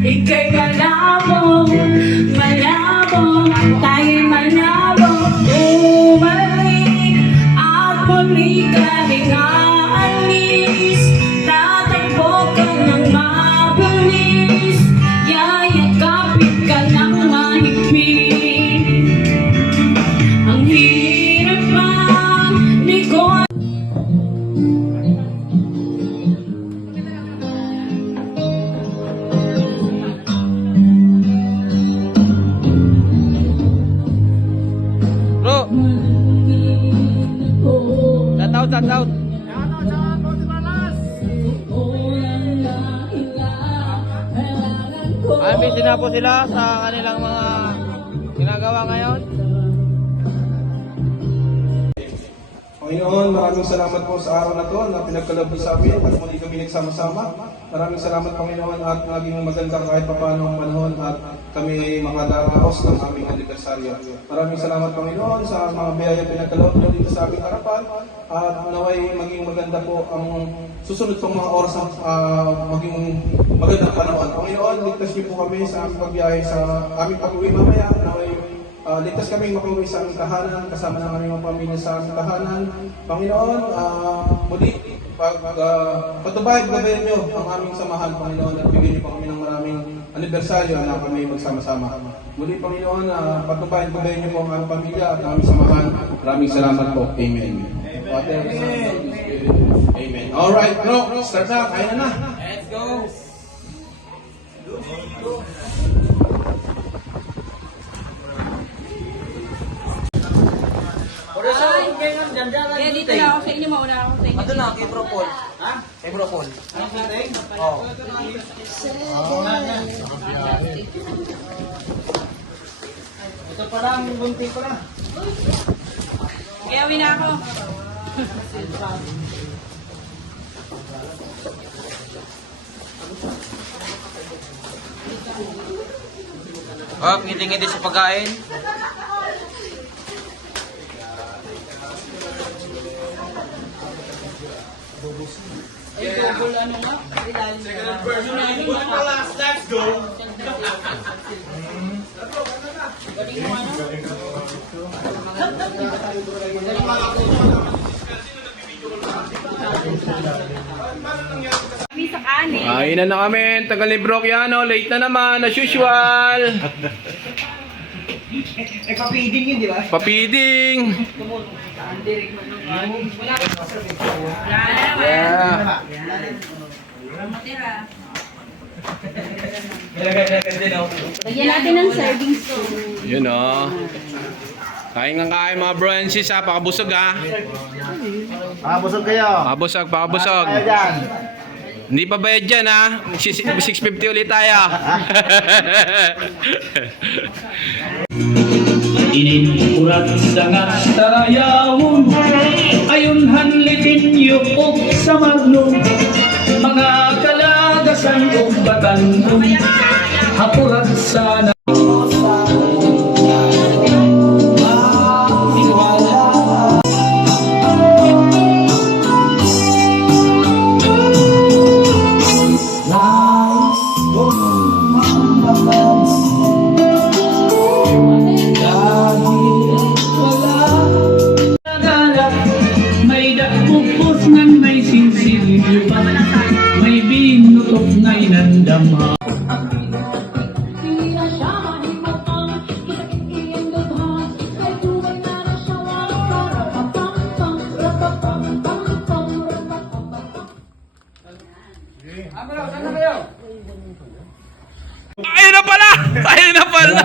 Ika'y malabo, malabo, tayo'y malabo. Umalik at muli ka rin aalis. Tatakbo ka ng mabilis, yayakapit ka ng mahigpit. Ang hirap man, di ko Shout out. Busy na po sila sa kanilang mga ginagawa ngayon. Panginoon, maraming salamat po sa araw na to na pinagkaloob niyo sa amin at muli kami nagsama-sama. Maraming salamat, Panginoon, at naging magandang kahit papaano ang panahon at kami ay makadaraos ng aming anibersaryo. Maraming salamat, Panginoon, sa mga biyaya pinagkaloob niyo dito sa aming harapan at naway maging maganda po ang susunod pang mga oras na maging magandang panahon. Panginoon, ligtas niyo po kami sa aming pagbiyahe sa aming pag-uwi mamaya. Naway ligtas kami makauwi sa aming tahanan, kasama ng aming mga pamilya sa aming tahanan. Panginoon, muli, patubayan, gabayan niyo ang aming samahan, Panginoon, at bigyan niyo pa kami ng maraming anibersaryo na kami magsama-sama. Muli, Panginoon, patubayan, gabayan niyo po ang aming pamilya at ang aming samahan. Maraming salamat po. Amen. Father, Son, Spirit. Amen. Alright, bro, start na. Kaya na. Let's go. Kaya dito na ako sa inyo, mauna ako sa inyo. Ito na, kay Propol. Ha? Kay Propol. Oo. Ito pa lang, bunti pa lang. Kaya uwi na ako. Oh, ngiti-ngiti sa pagkain. Ay, double ano nga? Second person na ito pa last. Let's go. Kainan na kami, tagal ni Brock yan, late na naman, as usual. Papiding yun, di ba? Papiding. Yeah. Lagyan natin ng serving spoon. Yun o. Kain ng kain mga bro and sis ha, pakabusog ha. Pakabusog kayo. Pakabusog, pakabusog. Kaya dyan. Hindi pa bayad dyan ha. 650 ulit tayo. Init urat sangat tarayawon ayon hanlitin yukok sa magno mga kalagasan o batanong hapurat sana may binutok nga'y nandama. Hindi na siya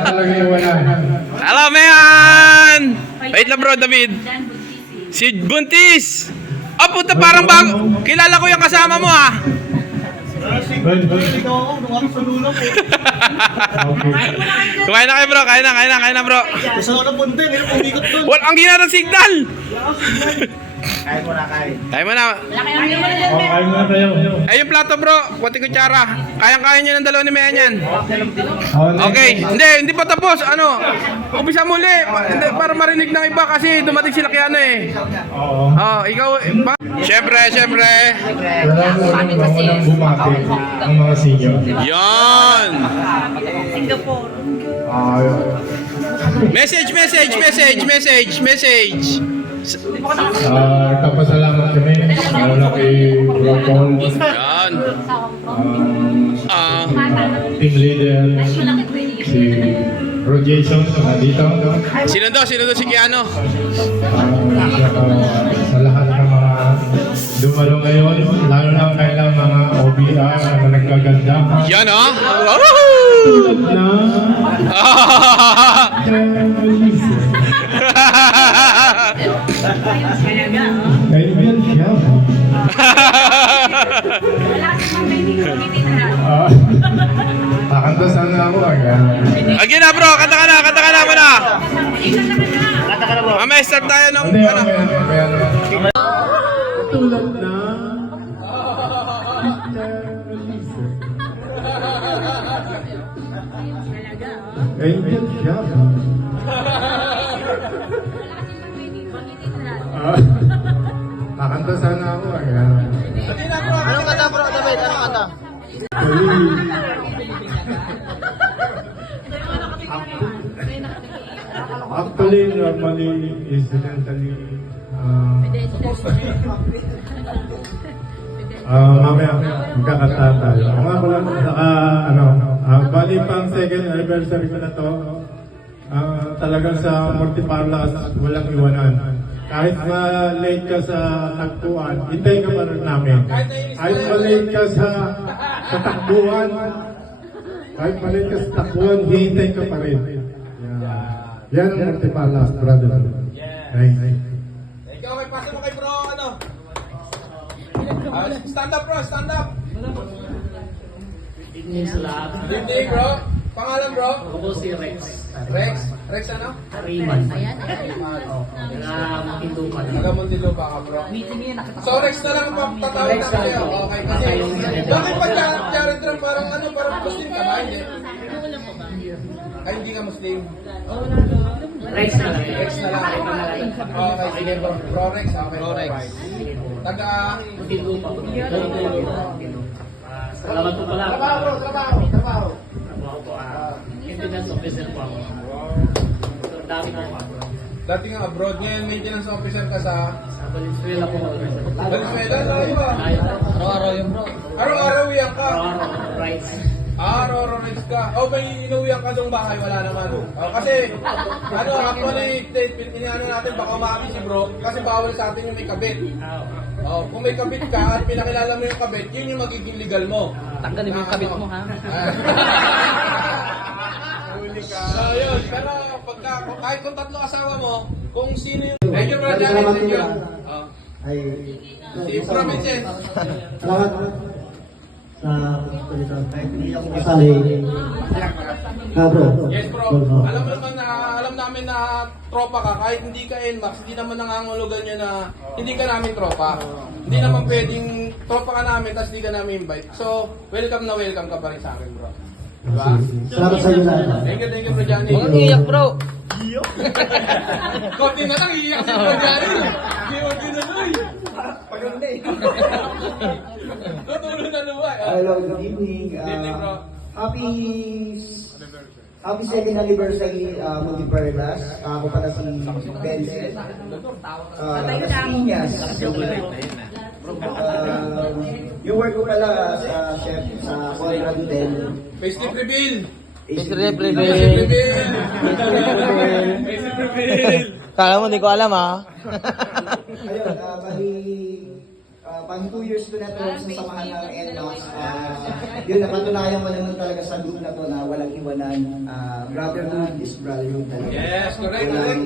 talaga iwanan. Hello, man! Wait lang bro, David. Si Buntis! Oh, puta, parang bago. Kilala ko yung kasama mo, ah. Okay. Kumain na kayo, bro. Kain na, bro. Sa loob ng punta, meron umikot doon. Ang gina ng signal! Kain mo na, kain. Kain mo na. Okay muna tayo. Ay, yung plato, bro. Kunti kutsara. Kayang-kaya nyo ng dalawa ni Mea niyan. Oh, Okay. Hindi pa tapos. Ano? Umpisa muli. Hindi, para marinig ng iba kasi dumating sila kay ano eh. Oo. Oh, ikaw. Siyempre. Walang unang bumati ang mga senior. Yan. Singapore. Message. Nagpapasalamat kami. Lalo na kay Bro Paul, Yan. team leader, si Bro Jason na dito. Sino daw si Keanu? Sa lahat ng mga dumalo ngayon, lalo na kailang mga OBR na nagkaganda. Yan, oh. Na kaibigan siya. Kakanta sana ako agad. Again na, bro. Kanta ka na muna. Kata ka na bro. Mamaya start tayo ng Hindi, ano. okay. Tulad na kaibigan siya. Kakanta sana ako agad. Anong kata bro, David? Anong kata? Actually, normally, incidentally, mamaya, magkakanta tayo. Ang ako lang, saka, bali pang second anniversary ko na to, talagang sa Multiparlas, walang iwanan. Kahit ma-late ka sa takbuhan, hintay ka pa rin namin. Kahit ma-late ka sa takbuhan, hintay ka pa rin. Yan ang Multiparlas, brother. Nice. Ikaw, may pasa mo kay bro, ano? Stand up, bro, stand up. Good evening sa lahat. Good evening, bro. Pangalan, bro? Ako po si Rex. Rex ano? Ariman. Nakakintukan. Taga-Muntinlupa ka, bro. So, Rex na lang tatawag natin kayo. Okay, kasi bakit pa Jared Trump parang Muslim ka ba? Hindi. Ay, hindi ka Muslim. Rex na lang. Rex na lang. Okay, sige, bro. Bro Rex, okay. Bro Rex. Taga... Muntinlupa. Salamat po pala. Trabaho. Trabaho po. Maintenance officer po ako. So, dami na po ako. Dati nga abroad, ngayon maintenance officer ka sa... Sa Valenzuela po. Valenzuela, layo ba? Araw-araw yung bro. Araw-araw iyak ka. Araw-araw rice. Araw-araw Rex ka. O, may inuwiyak ka sa bahay, wala naman. Kasi, actually, inaano natin, baka umami si bro, kasi bawal sa atin yung may kabit. Kung may kabit ka at pinakilala mo yung kabit, yun yung magiging legal mo. Tanggalin mo yung kabit mo ha. So, yun. Pero, kahit kung tatlo asawa mo, kung sino yung... Thank you, bro, Janet. Thank you. Si Bro Vincent. Salamat sa pagkakalitan. Kahit hindi ako kasali. Bro. Yes, bro. Alam namin na tropa ka, kahit hindi ka NMAX, hindi naman nangangulugan nyo na hindi ka namin tropa. Hindi naman pwedeng tropa ka namin, tapos hindi ka namin invite. So, welcome ka pa rin sa akin, bro. Diba? Salamat sa inyo lahat. Thank you, bro Johnny. Huwag iyak bro. Konti na lang, iiyak si bro Johnny. Hindi mo ginuloy. Paganda eh. Tutulong na luwag. Hello, good evening. Good evening, bro. Happy second anniversary, Multiparlas. Ako pala si Benson. Piñas. Yung work ko pala sa chef sa Conrad Hotel. Facetip reveal. Facetip reveal. Kala mo, di ko alam, ha? Ayun, bali, pang 2 years ko na ito sa samahan ng NMAX. Yun, napatunayan ko naman talaga sa group na to na walang iwanan. Brotherhood is brotherhood talaga. Yes, correct. Walang,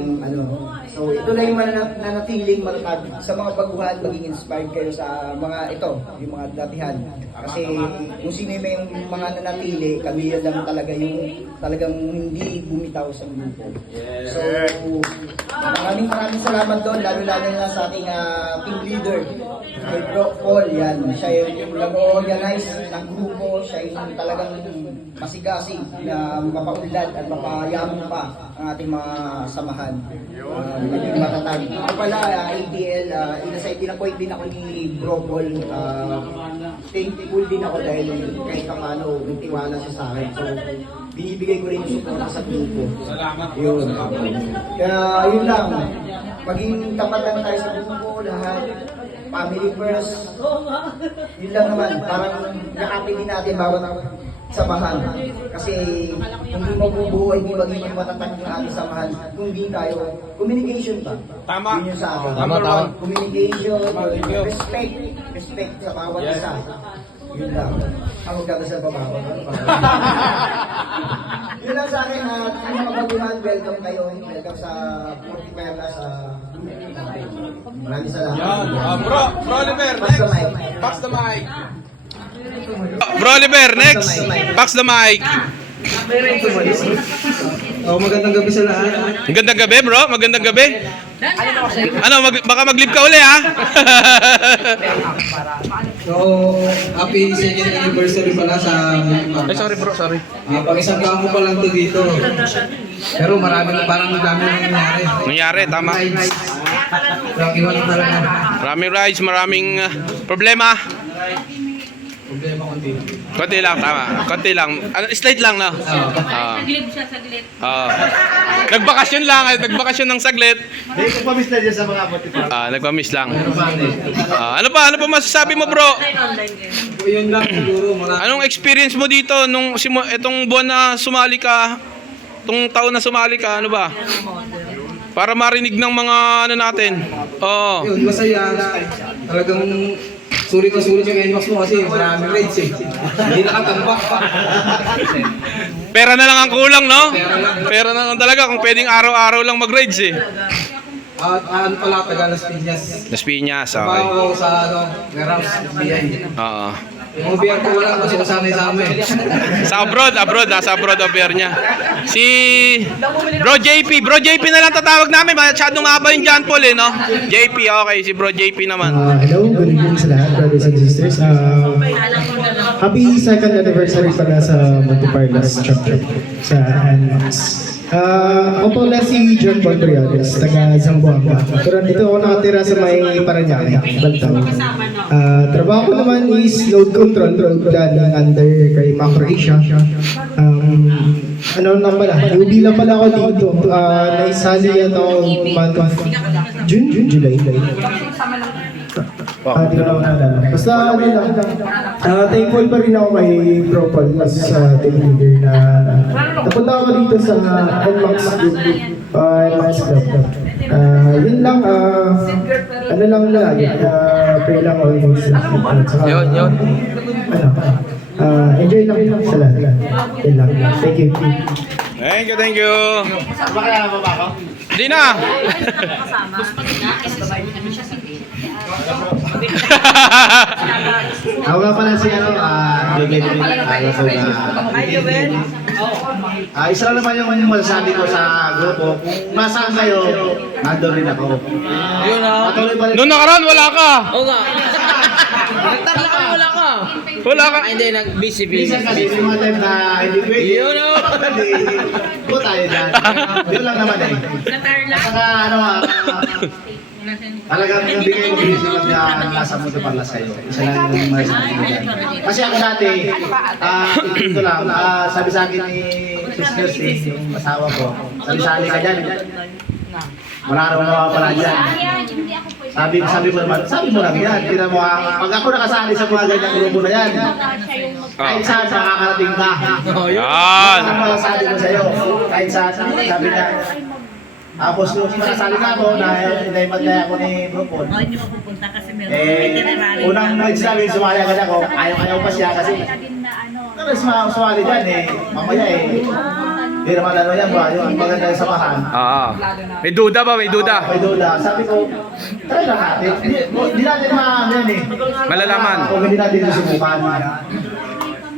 so ito na yung nanatiling matatag sa mga baguhan, maging inspired kayo sa mga ito, yung mga datihan. Kasi kung sino yung mga nanatili, kami yan lang talaga yung talagang hindi bumitaw sa grupo. So, maraming salamat doon, lalo-lalo na sa ating team leader, kay Bro Paul, yan. Siya yung nag-organize ng grupo, siya yung talagang masigasig na mapaunlad at mapayaman pa ang ating mga samahan. Naging matatag. Ako pala, ATL, pinapoint din ako ni Bro Paul. Thankful din ako dahil kahit paano, nagtiwala siya sa akin. So, binibigay ko rin yung support sa grupo. Salamat. Yun. Kaya yun lang. Maging tapat lang tayo sa grupo, lahat. Family first. Yun lang naman. Parang yakapin din natin bawat samahan. Kasi kung di mabubuo, hindi magiging matatag ng ating samahan. Kung di tayo, communication pa. Tama. Yun yung sa akin. Tama. Communication, respect sa bawat isa. Yun lang. Ako magkakasal pa ba ako? Yun lang sa akin at yung mga baguhan, welcome kayo. Welcome sa Purti Perla sa maraming salamat. Bro Oliver, Pass the mic. Pass the mic. Bro Oliver, next. Pass the mic. Magandang gabi sa lahat. Magandang gabi, bro. Magandang gabi. Baka mag-leave ka uli, ha? So, happy second anniversary pala sa Ay, sorry, bro. Sorry. pang-isang taon ko pa lang to dito. Pero marami na parang madami na nangyari. Nangyari, tama. Walang iwanan talaga. Maraming rides, maraming problema. Problema konti. Konti lang, tama. Konti lang. Straight lang, no? Saglit siya, saglit. Nagbakasyon lang. Nagbakasyon ng saglit. Hindi ko pa-miss na dyan sa mga motivation. Nagpamiss lang. Ano pa masasabi mo, bro? Online game. Yun lang siguro. Anong experience mo dito nung itong buwan na sumali ka? Itong taon na sumali ka, ano ba? Para marinig ng mga natin. Oo. Yun, masaya. Talagang sulit na sulit yung NMAX mo kasi maraming raids eh. Hindi nakatambak pa. Pera na lang ang kulang, no? Pera na lang talaga kung pwedeng araw-araw lang mag-rides eh. At ano pala, taga Las Piñas. Las Piñas, okay. Trabaho ko sa warehouse, FBI. Oo. Yung OBR ko wala kasi nasanay sa amin. Sa abroad, nasa abroad affair niya. Si Bro JP na lang tatawag namin. Masyadong mahaba yung John Paul eh, no? JP, okay. Si Bro JP naman. Hello, good evening sa lahat, brothers and sisters. Happy second anniversary pala sa Monteparlas Chapter sa NMAX. Ako pala si John Paul Brianes, taga Zamboanga. Pero dito ako nakatira sa may Paranaque, Baltaw. Trabaho ko naman is load control, road planning under kay Macro Asia. Ano na pala, newbie lang pala ako dito. Naisali yan ako month of July. Di ko na naalala. Basta ano lang, thankful pa rin ako kay Bro Paul sa team leader na napunta ako dito sa NMAX Group, NMAX Club. Yun lang, ano lang lagi, pray lang always. Yun. Enjoy lang sa lahat. Yun lang. Thank you. Thank you. Di na. Ako nga pala si isa lang naman yung masasabi ko sa grupo. Kung nasaan kayo, nandun rin ako. Yun ah. Patuloy pa rin. Noong nakaraan, wala ka. Oo nga. Nagtarla kami, wala ka. Wala ka. Ay, hindi, nag-busy. Minsan kasi yung mga time na hindi pwede. Yun o. Po tayo dyan. Yun lang naman eh. Natarla. Saka talagang yung bigay ko busy lang na nasa Monteparlas kayo. Isa lang yung masasabi ko dyan. Kasi ako dati, ito lang, sabi sa akin ni Sister Steve, yung asawa ko, sabi ka dyan. Wala raw mawawala dyan. Sabi ko naman, sabi mo lang yan. Pag ako nakasali sa mga ganyang grupo na yan, kahit saan makakarating ka. Yan. Ang masasabi ko sa'yo, kahit saan, sabi niya, Tapos nung sinasali na ako, na-invite na ako ni Bro Paul. Oh, hindi mo pupunta kasi meron itinerary. Unang nagsabi, sumali agad ako. Ayaw pa siya kasi. Tapos sumali dyan mamaya hindi naman ano yan ba, yung maganda yung samahan. May duda ba? May duda? May duda. Sabi ko, try lang natin. Hindi natin yan Malalaman. Kung hindi natin susubukan.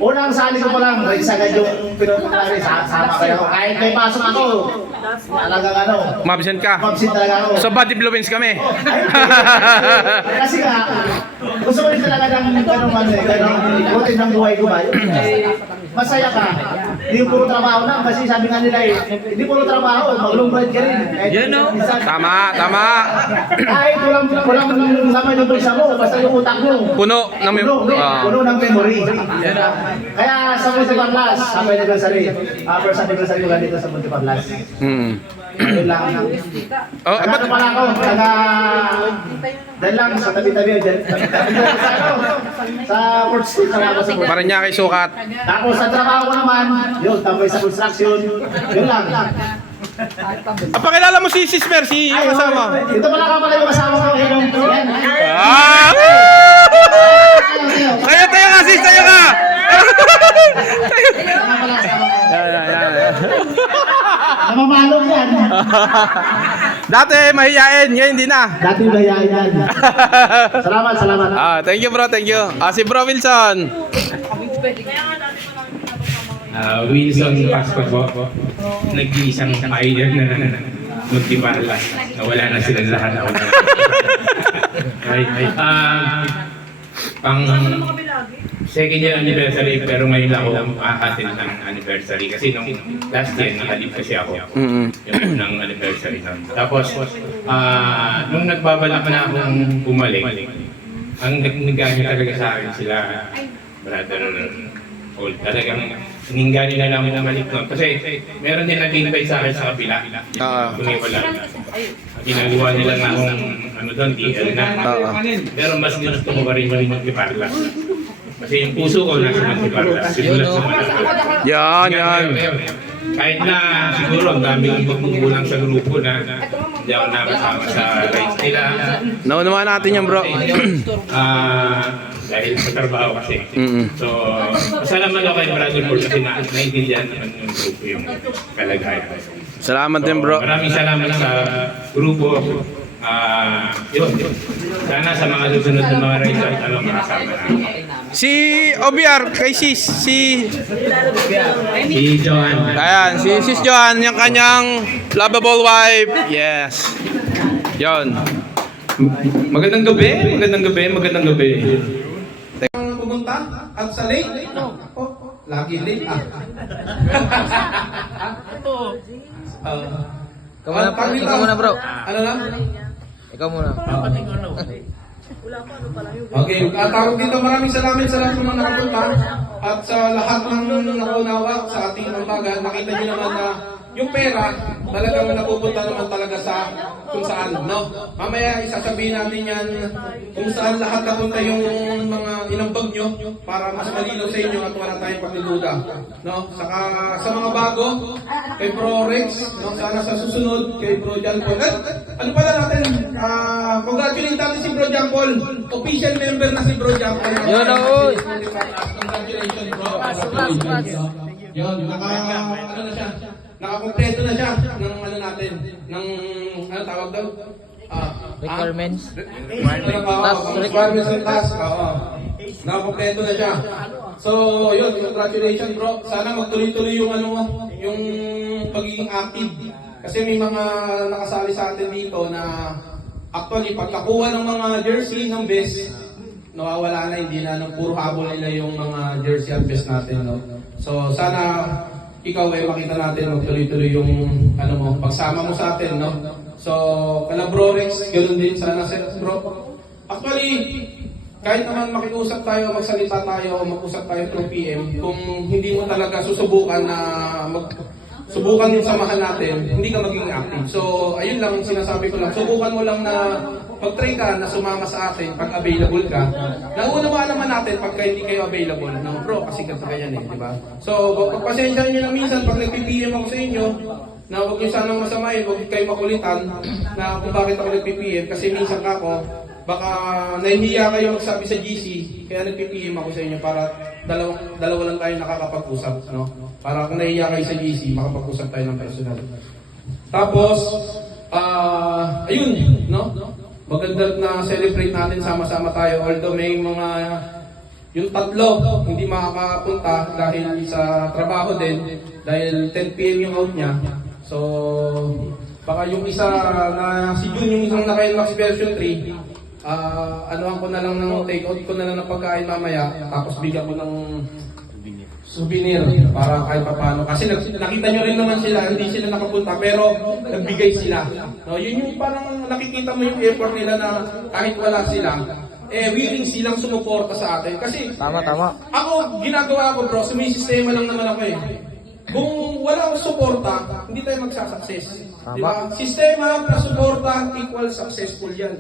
Unang sali ko pa lang, sagad yung pinuntaklari, sama kayo ako. Kahit may pasok ako, talagang Mabsent ka? mabsit talaga ako. So bad influence kami. Kasi nga, gusto ko rin talaga ng ganong routine ng buhay ko ba? Masaya ka. Hindi puro trabaho lang kasi sabi nga nila hindi puro trabaho, mag-long-ride ka rin. Tama. Kahit walang laman yung bulsa mo, basta yung utak mo. Puno ng Puno ng memory. Kaya sa Monteparlas, happy anniversary. First anniversary ko lang dito sa Monteparlas. Ayun lang. Ano pala ako, dahil lang sa tabi-tabi dyan. Sa Port Street, sa Port. Para niya kay sukat. Tapos sa trabaho ko naman, yun, tambay sa construction, yun lang. Pakilala mo si Mer, si yung kasama. Ito pala yung kasama ko. Yan. Tayo ka, sis, tayo ka! Namamalong yan. Dati mahihain, ngayon hindi na. Dati mahihain yan. Salamat. Thank you bro, thank you. Si Bro Wilson. Wilson Pasco po, nag-iisang pioneer na Monteparlas. Nawala na sila lahat. Pang second year anniversary, pero ngayon lang ako makakatin ng anniversary. Kasi nung last year, nakalip kasi ako. Yung unang anniversary na. Tapos, nung nagbabalak na akong bumalik, ang naggamit talaga sa akin sila, brother Paul. Talagang hiningganin na namin na malik nun. Kasi meron din nag-invite sa akin sa kapila. Kung wala na. Ginagawa nila nga akong doon, DL na. Pero mas gusto ko pa rin yung Monteparlas. Kasi yung puso ko nasa Monteparlas. Simulat sa Monteparlas. Yan. Kahit na siguro ang daming magkukulang sa grupo na hindi ako nakasama sa rights nila. Naunawa natin yan bro. Dahil sa trabaho kasi. So, masalamat ako kay Brother Paul kasi naintindihan naman yung grupo yung kalagayan. Salamat din bro. Maraming salamat sa grupo. Yun. Sana sa mga susunod na mga rights at makasama na. Si OBR, kay sis, si Johan. Ayan, si sis Johan, yung kanyang lovable wife. Yes. Yon. Magandang gabi. Pumunta at sa late. Lagi late Ikaw muna bro. Ano lang? Ikaw muna. Okay, tawag dito, maraming salamat sa lahat ng mga nakapunta at sa lahat ng nakunawa sa ating ambagan. Nakita niyo naman na yung pera talagang napupunta naman talaga sa kung saan, no? Mamaya isasabihin natin yan kung saan lahat napunta yung mga inambag nyo para mas malinaw sa inyo at wala tayong pagdududa, no? Saka sa mga bago, kay Bro Rex, no? Sana sa susunod, kay Bro John Paul. Ano pala natin, congratulate natin si Bro John Paul. Official member na si Bro John Paul. Yun na, oy! Congratulations, bro. Yun, ano na siya? Nakakompleto na siya ng ano natin, ng ano tawag daw? Requirements. Requirements and tasks. Nakakompleto na siya. So, yun, congratulations bro. Sana magtuloy-tuloy yung ano mo, yung pagiging active. Kasi may mga nakasali sa atin dito na actually pagkakuha ng mga jersey ng vest, nawawala na, hindi na puro habol nila yung mga jersey at vest natin, no? So, sana ikaw makita natin magtuloy-tuloy yung ano mo, pagsama mo sa atin, no? So, kala Bro Rex, ganoon din sana bro. Actually, kahit naman makiusap tayo, magsalita tayo, mag-usap tayo through PM, kung hindi mo talaga susubukan na subukan yung samahan natin, hindi ka maging active. So, ayun lang sinasabi ko lang. Subukan mo lang na pag-try ka na sumama sa atin pag available ka. Naunawaan naman natin pagka hindi kayo available. No, bro, kasi ganito ganyan di ba? So, pagpasensya nyo lang minsan pag nag-PM ako sa inyo, na huwag niyo sanang masamain, huwag kayo makulitan na kung bakit ako nag-PPM kasi minsan ako, baka nahihiya kayo magsabi sa GC, kaya nag-PPM ako sa inyo para dalawa lang tayo nakakapag-usap, no? Para kung nahihiya kayo sa GC, makapag-usap tayo ng personal. Tapos, ayun, no? Maganda na celebrate natin sama-sama tayo, although may mga yung tatlo hindi makakapunta dahil sa trabaho din, dahil 10 PM yung out niya. So, baka yung isa na si Jun, yung isang naka-NMAX version 3, anuhan ko na lang ng take out ko na lang ng pagkain mamaya, tapos bigyan ko ng souvenir para kahit paano. Kasi nakita nyo rin naman sila, hindi sila nakapunta, pero nagbigay sila. No, yun yung parang nakikita mo yung effort nila na kahit wala sila, willing silang sumuporta sa atin. Kasi, tama. Ako, ginagawa ko bro, may sistema lang naman ako eh. Kung wala akong suporta, hindi tayo magsasucess. Diba? Sistema plus suporta equal successful yan.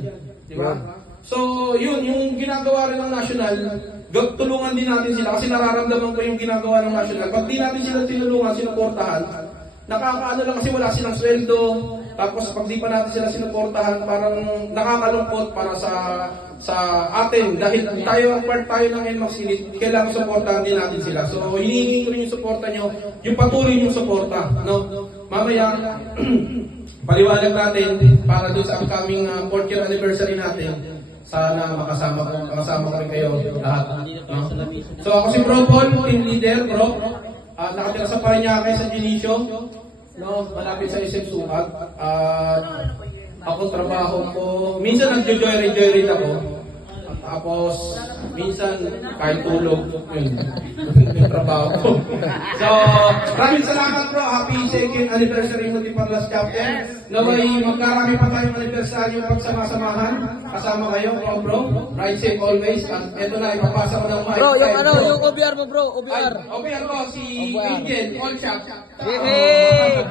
Diba? So, yun, yung ginagawa rin ng National, tulungan din natin sila kasi nararamdaman ko yung ginagawa ng National. Pag di natin sila tinulungan, sinuportahan, nakakaano lang kasi wala silang sweldo, tapos pag di pa natin sila sinuportahan, parang nakakalungkot para sa atin. Dahil part tayo ng NMAX Elite, kailangan suportahan din natin sila. So, hinihingi ko rin yung suporta nyo, yung patuloy yung suporta. No? Mamaya, paliwanag natin para doon sa upcoming 4th year anniversary natin. Sana makasama ko rin kayo lahat. No? So, ako si Bro Paul, team leader, bro. Nakatira sa Parañaque sa Dionisio. No, malapit sa SM Sukat. Ako trabaho ko, minsan nagjo-joyride ako. Tapos, minsan kahit tulog, yun, yung trabaho ko. So, maraming salamat bro. Happy 2nd anniversary Multiparlas Chapter. Naway, magkarami pa tayong anniversary pagsama-samahan. Kasama kayo, bro. Ride safe always. At eto na, ipapasa ko ng mic. Bro, yung ano, yung OBR mo bro, OBR. OBR ko, si Angel, all shot. Yay!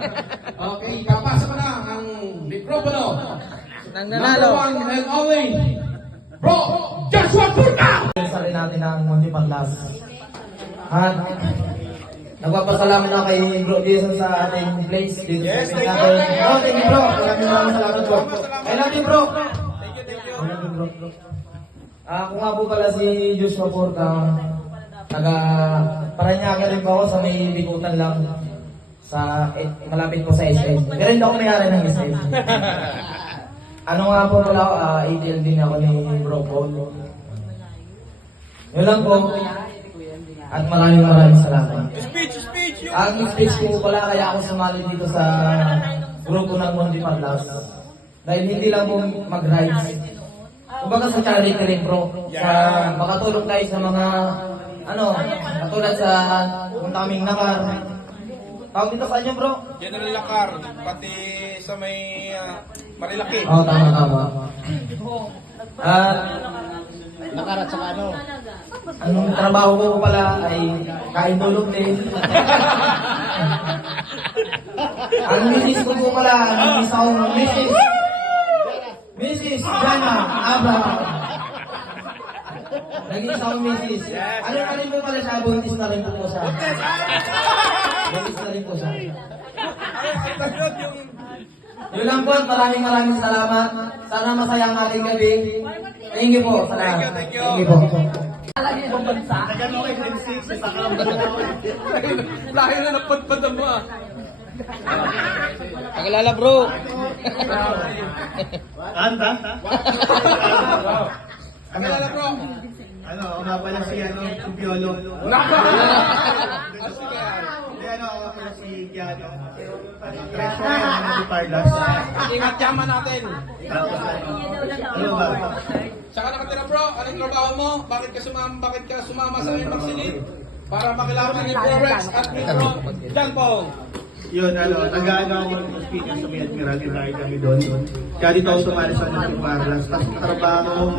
Okay, kapasa ko na ang mikropono. Nang Number nanalo. 1 and only, Bro Joshua Purka! Sa rin natin ang Multiparlas. At nagpapasalamat ako kay Bro Jason sa ating place dito sa natin. Oh, thank you bro. Maraming salamat bro. I love you bro. Thank you. I love you bro. Ako nga po pala si Joshua Porta. Parañaque rin po ako sa may bikutan lang. Malapit po sa SM. Pero hindi ako may-ari ng SM. Ano nga po pala ako, ATL din ako ni Bro Paul. Yun lang po. At maraming salamat. Ang speech ko pala kaya ako sumali dito sa grupo ng Multiparlas. Dahil hindi lang po mag-rides. Kumbaga sa charity rin bro. Makatulong tayo sa mga katulad sa kung taming nakar. Tawag dito sa inyo bro? General Lakar, pati sa may Marilaki. Oo, tama. At Nakarat sa ano? anong trabaho ko pala ay kain tulog din. Ang misis ko po pala, misis akong Mrs. Jana Abraham. Nag-isa akong misis. Ano na rin po pala siya, buntis na rin po siya. Buntis na rin po siya. Yun lang po, maraming salamat. Sana masaya ang ating gabi. Thank you po. Salamat. Thank you po. Lahi na napadpad mo ah. Pakilala bro. Anta? Kakilala bro. Ano, ako nga pala si Piolo. Ako nga pala si Kiano. Tres ko ngayon ng Multiparlas. Ingat yaman natin. Ano ba? Saka nakatira bro, anong trabaho mo? Bakit ka sumama sa NMAX Elite? Para makilala ni Forex at ni Bro John Paul. Yun, nag-ano ako ng speaker sa may Admiralty tayo kami doon. Kaya dito ako sumali sa Multiparlas. Tapos trabaho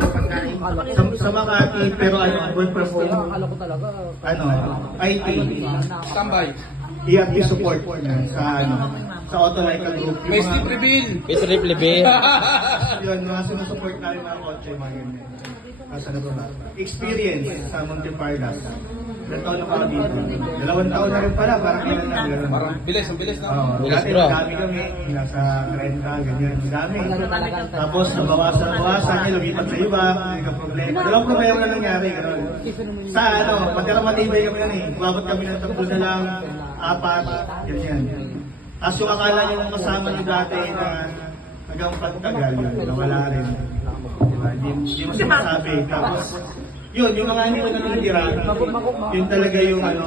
sa Makati, pero work from home. IT. Standby. ERP support niya sa Autolica Group. May sleep reveal. Pisrip libe. Yun, mga sinusupport namin mga kotse, mga ganyan. Ano ba? Experience sa Multiparlas. Ilang taon na pa ako dito? 2 taon na rin pala, parang kailan lang gano'n. Parang bilis, ang bilis na. Oo, dati madami kami, nasa 30, ganyan, madami. Tapos nabawasan niya, lumipat sa iba, hindi ka problema. Dalawang problema na nangyari, gano'n. Sa ano, magkaramatibay kami yan eh. Umabot kami ng 3 na lang, 4, ganyan. Tapos yung akala niyo yung kasama niyo dati na hanggang pagtagal, nawala rin. Diba? Hindi mo sinasabi. Tapos, yun, yung mga hindi mo nanitira, yun talaga yung ano,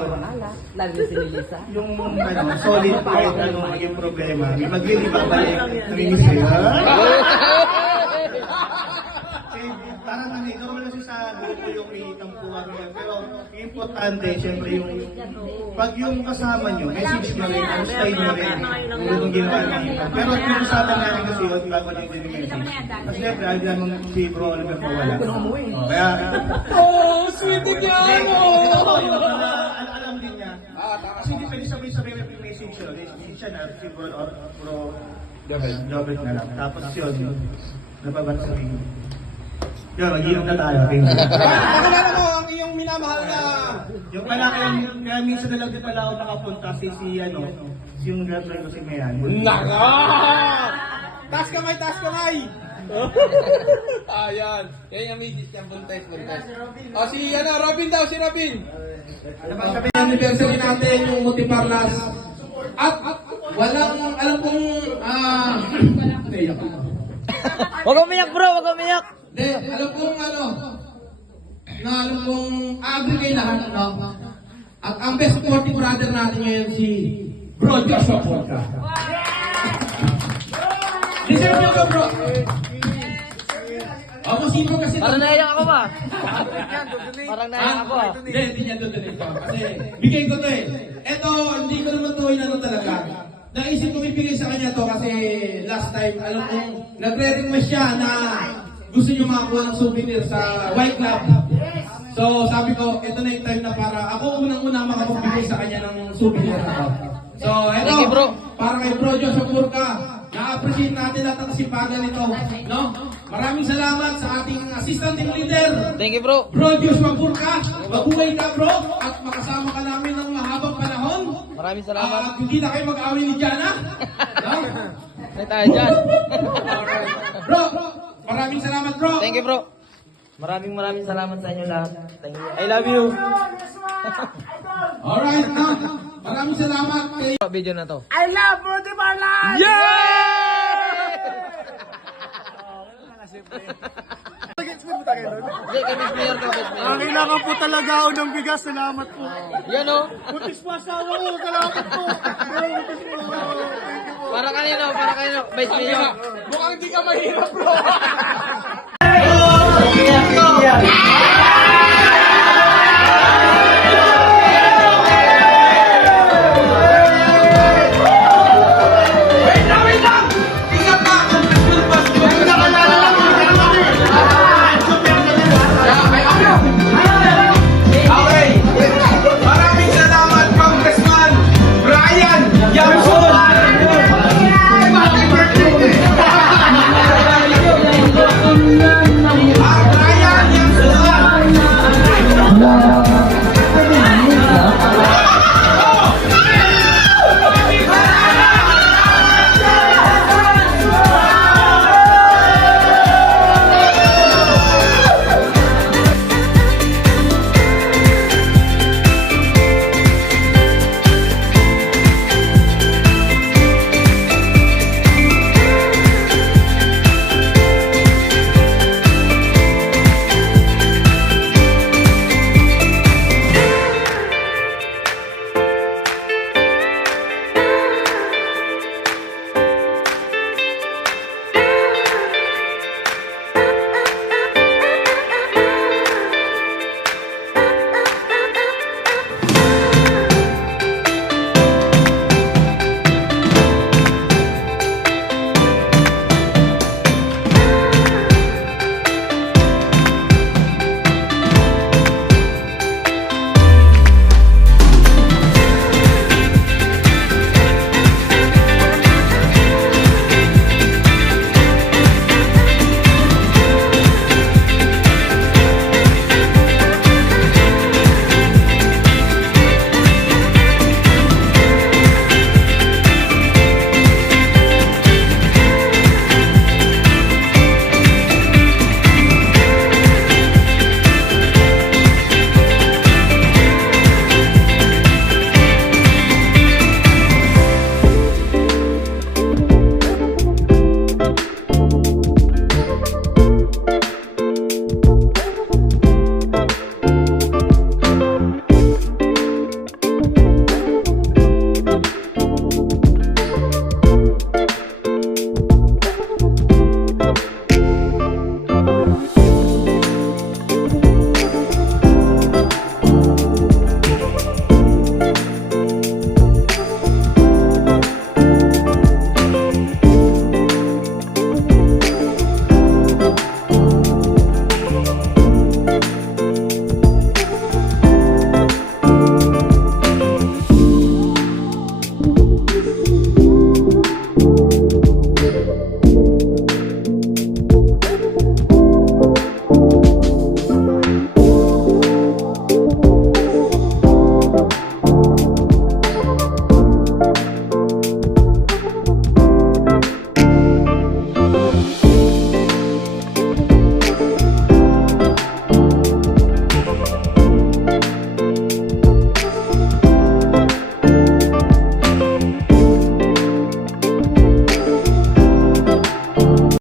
yung ano, solid kahit ano maging problema. May maglilibabalik, namimiss kayo. Parang ano, ito naman kasi sa grupo yung itampuan yan. Pero yung importante, syempre yung pag yung kasama nyo, message nyo rin, stay nyo rin, kung itong ginawa nyo. Pero yung usapan natin kasi yun, bago nyo din yung message. Kasi syempre, ayaw naman si Bro Oliver po wala. Kaya, Sweet niya! alam din niya. Kasi hindi pwede sabay-sabay yung message yun. Message siya na, si Bro Jobert na lang. Tapos yun, nababat sa ring. Yun, mag-inom na tayo. Pakilala mo ang iyong minamahal na... Yung pala, kaya minsan na lang din pala ako nakapunta si yung girlfriend ko si Mayan. Naka! Taas kamay, taas kamay! Ayan. Yan yung midis niyang buntes. O si Robin daw, si Robin. Sabi ng anniversary natin yung Multiparlas. At walang, alam kong, Huwag umiyak bro, huwag umiyak. Hindi, alam kong alam kong agree kayo lahat, no? At ang best supporting brother natin ngayon si Bro Joshua Porca. Deserve nyo ka, bro! Ako sino kasi... Parang naiyak ako ba? Parang naiyak ako ah. Hindi niya tutuloy ito. Kasi bigay ko to eh. Ito, hindi ko naman to inano talaga. Naisip ko ibigay sa kanya to kasi last time, alam kong nagre-request siya na gusto niyo makakuha ng souvenir sa White Club. So sabi ko, ito na yung time na para ako unang-una makapagbigay sa kanya ng souvenir na to. So ito, Thank you, bro. para kay Bro Joshua Porca, na-appreciate natin lahat ng kasipagan nito. No? Maraming salamat sa ating assistant team leader. Thank you bro. Bro Joshua Porca, mabuhay ka bro at makasama ka namin ng mahabang panahon. Maraming salamat. At hindi na kayo mag-away ni Jana. No? Ay tayo dyan. Bro, maraming salamat bro. Thank you bro. Maraming salamat sa inyo lahat. Thank you. I love you. Alright, maraming salamat kay... Video na to. I love Multiparlas! Hindi, kay Miss Mayor to. Miss Mayor. Kailangan po talaga ako ng bigas. Salamat po. Yan o. Putis po asawa ko. Salamat po. Para kanino, para kanino. Vice Mayor. Mukhang di ka mahirap bro. Yeah.